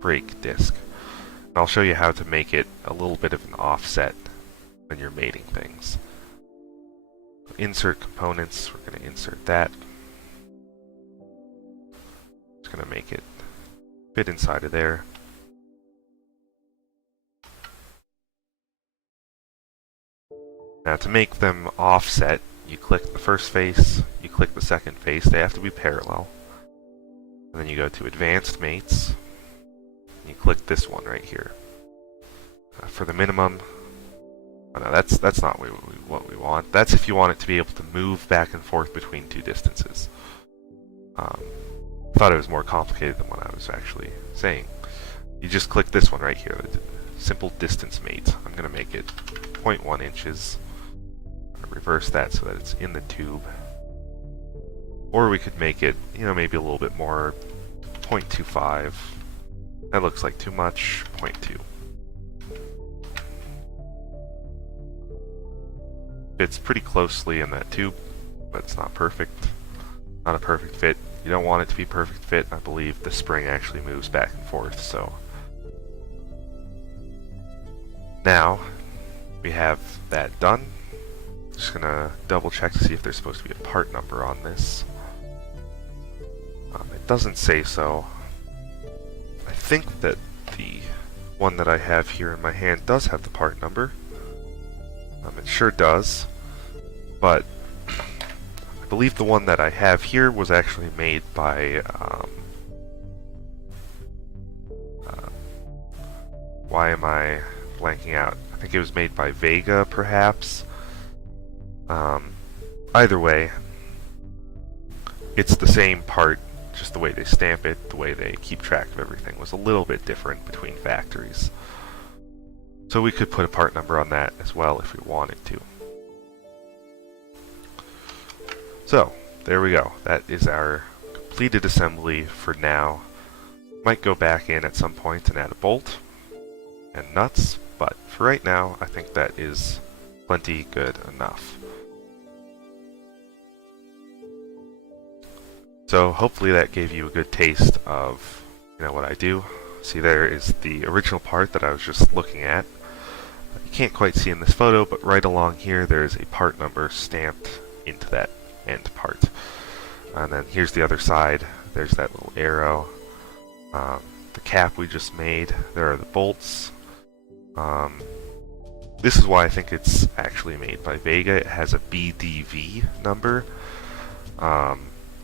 brake disc. And I'll show you how to make it a little bit of an offset when you're mating things. Insert components, we're going to insert that. Just going to make it fit inside of there. Now to make them offset, you click the first face, you click the second face, they have to be parallel. And then you go to Advanced Mates, and you click this one right here. For the minimum, oh no, that's not what we want. That's if you want it to be able to move back and forth between two distances. Thought it was more complicated than what I was actually saying. You just click this one right here, Simple Distance Mate. I'm going to make it 0.1 inches. Reverse that so that it's in the tube. Or we could make it, you know, maybe a little bit more, 0.25. That looks like too much, 0.2. Fits pretty closely in that tube, but it's not perfect. Not a perfect fit. You don't want it to be perfect fit. I believe the spring actually moves back and forth, so. Now, we have that done. Just gonna double check to see if there's supposed to be a part number on this. It doesn't say so. I think that the one that I have here in my hand does have the part number. It sure does, but I believe the one that I have here was actually made by why am I blanking out? I think it was made by Vega, perhaps. Either way, it's the same part, just the way they stamp it, the way they keep track of everything was a little bit different between factories. So we could put a part number on that as well if we wanted to. So, there we go. That is our completed assembly for now. Might go back in at some point and add a bolt and nuts, but for right now, I think that is plenty good enough. So hopefully that gave you a good taste of, you know, what I do. See, there is the original part that I was just looking at. You can't quite see in this photo, but right along here there is a part number stamped into that end part. And then here's the other side. There's that little arrow. The cap we just made. There are the bolts. This is why I think it's actually made by Vega. It has a BDV number.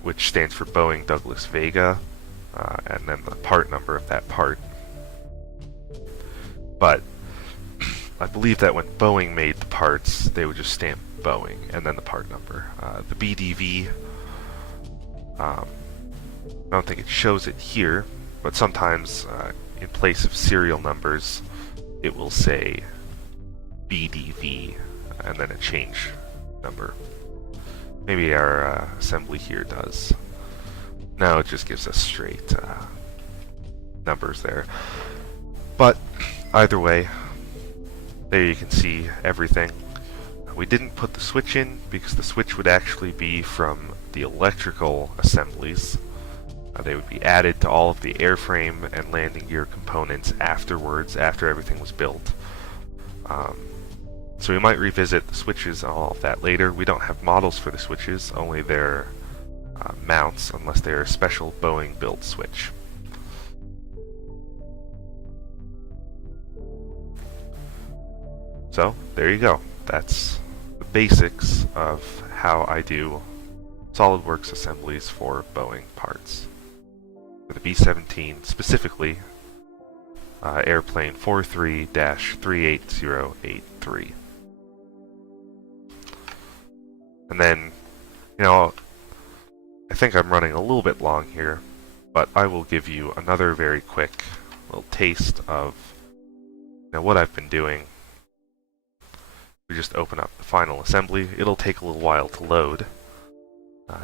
Which stands for Boeing Douglas Vega, and then the part number of that part. But I believe that when Boeing made the parts, they would just stamp Boeing and then the part number. The BDV, I don't think it shows it here, but sometimes in place of serial numbers, it will say BDV and then a change number. Maybe our assembly here does. No, it just gives us straight numbers there. But either way, there you can see everything. We didn't put the switch in because the switch would actually be from the electrical assemblies. They would be added to all of the airframe and landing gear components afterwards, after everything was built. So we might revisit the switches and all of that later. We don't have models for the switches, only their mounts, unless they're a special Boeing built switch. So, there you go. That's the basics of how I do SolidWorks assemblies for Boeing parts. For the B-17, specifically, airplane 43-38083. And then, you know, I think I'm running a little bit long here, but I will give you another very quick little taste of, you know, what I've been doing. We just open up the final assembly. It'll take a little while to load.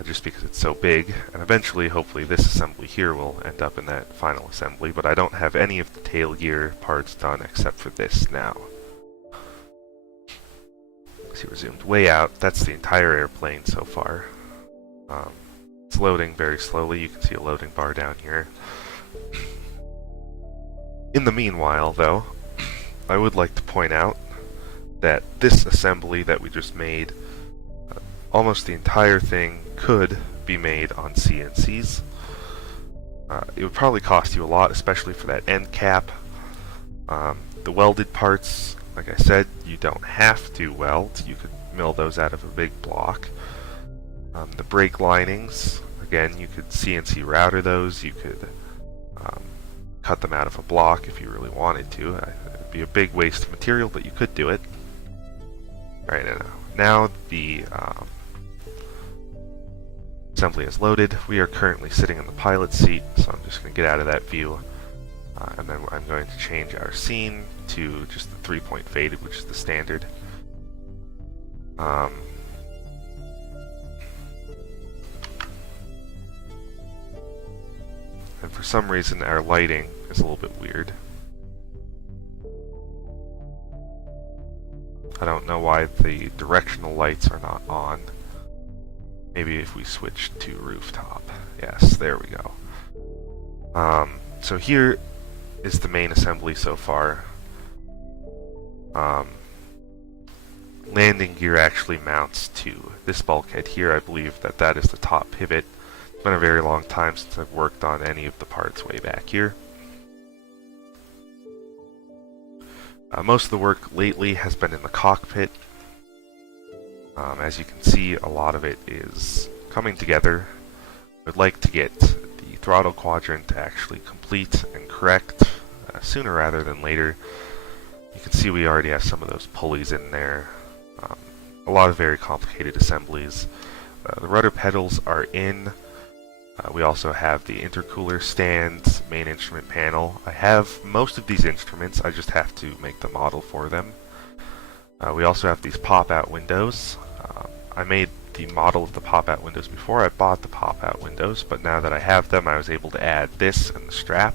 just because it's so big, and eventually, hopefully, this assembly here will end up in that final assembly, but I don't have any of the tail gear parts done except for this now. See, we're zoomed way out. That's the entire airplane so far. It's loading very slowly. You can see a loading bar down here. In the meanwhile, though, I would like to point out that this assembly that we just made, almost the entire thing could be made on CNCs. It would probably cost you a lot, especially for that end cap. The welded parts, like I said, you don't have to weld. You could mill those out of a big block. The brake linings, again, you could CNC router those. You could cut them out of a block if you really wanted to. It would be a big waste of material, but you could do it. Alright, now the assembly is loaded. We are currently sitting in the pilot seat, so I'm just going to get out of that view. And then I'm going to change our scene to just the 3-point faded, which is the standard. And for some reason our lighting is a little bit weird. I don't know why the directional lights are not on. Maybe if we switch to rooftop. Yes, there we go. So here is the main assembly so far. Landing gear actually mounts to this bulkhead here. I believe that that is the top pivot. It's been a very long time since I've worked on any of the parts way back here. Most of the work lately has been in the cockpit. As you can see, a lot of it is coming together. I'd like to get the throttle quadrant actually complete and correct sooner rather than later. You can see we already have some of those pulleys in there. A lot of very complicated assemblies. The rudder pedals are in. We also have the intercooler stand, main instrument panel. I have most of these instruments, I just have to make the model for them. We also have these pop-out windows. I made the model of the pop-out windows before I bought the pop-out windows, but now that I have them, I was able to add this and the strap,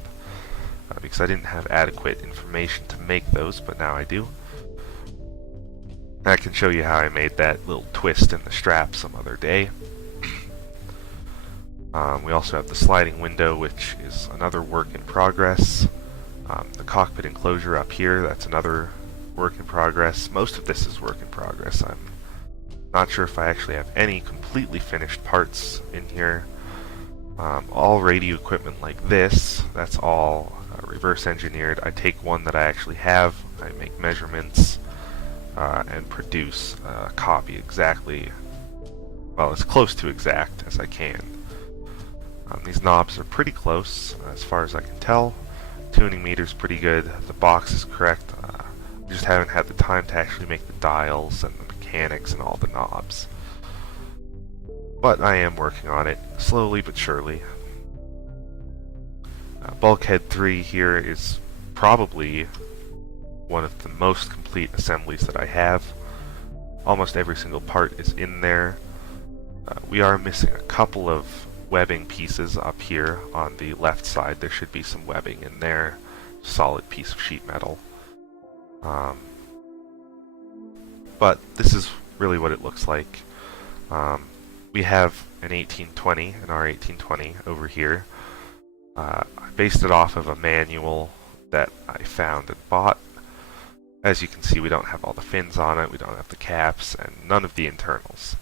because I didn't have adequate information to make those, but now I do. I can show you how I made that little twist in the strap some other day. We also have the sliding window, which is another work in progress. The cockpit enclosure up here, that's another work in progress. Most of this is work in progress. I'm not sure if I actually have any completely finished parts in here. All radio equipment like this, that's all reverse engineered. I take one that I actually have, I make measurements, and produce a copy exactly, well, as close to exact as I can. These knobs are pretty close, as far as I can tell. Tuning meter's pretty good. The box is correct. I just haven't had the time to actually make the dials and the mechanics and all the knobs. But I am working on it, slowly but surely. Bulkhead 3 here is probably one of the most complete assemblies that I have. Almost every single part is in there. We are missing a couple of webbing pieces up here on the left side. There should be some webbing in there. Solid piece of sheet metal. But this is really what it looks like. We have an 1820, an R1820 over here. I based it off of a manual that I found and bought. As you can see, we don't have all the fins on it, we don't have the caps, and none of the internals.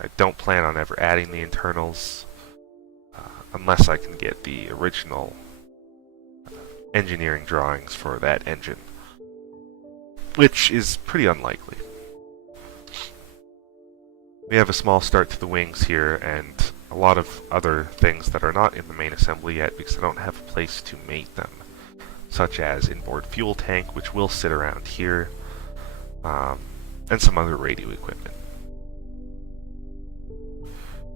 I don't plan on ever adding the internals unless I can get the original engineering drawings for that engine, which is pretty unlikely. We have a small start to the wings here and a lot of other things that are not in the main assembly yet because I don't have a place to mate them, such as inboard fuel tank, which will sit around here, and some other radio equipment.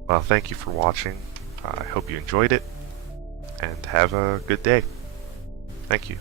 Well, thank you for watching. I hope you enjoyed it, and have a good day. Thank you.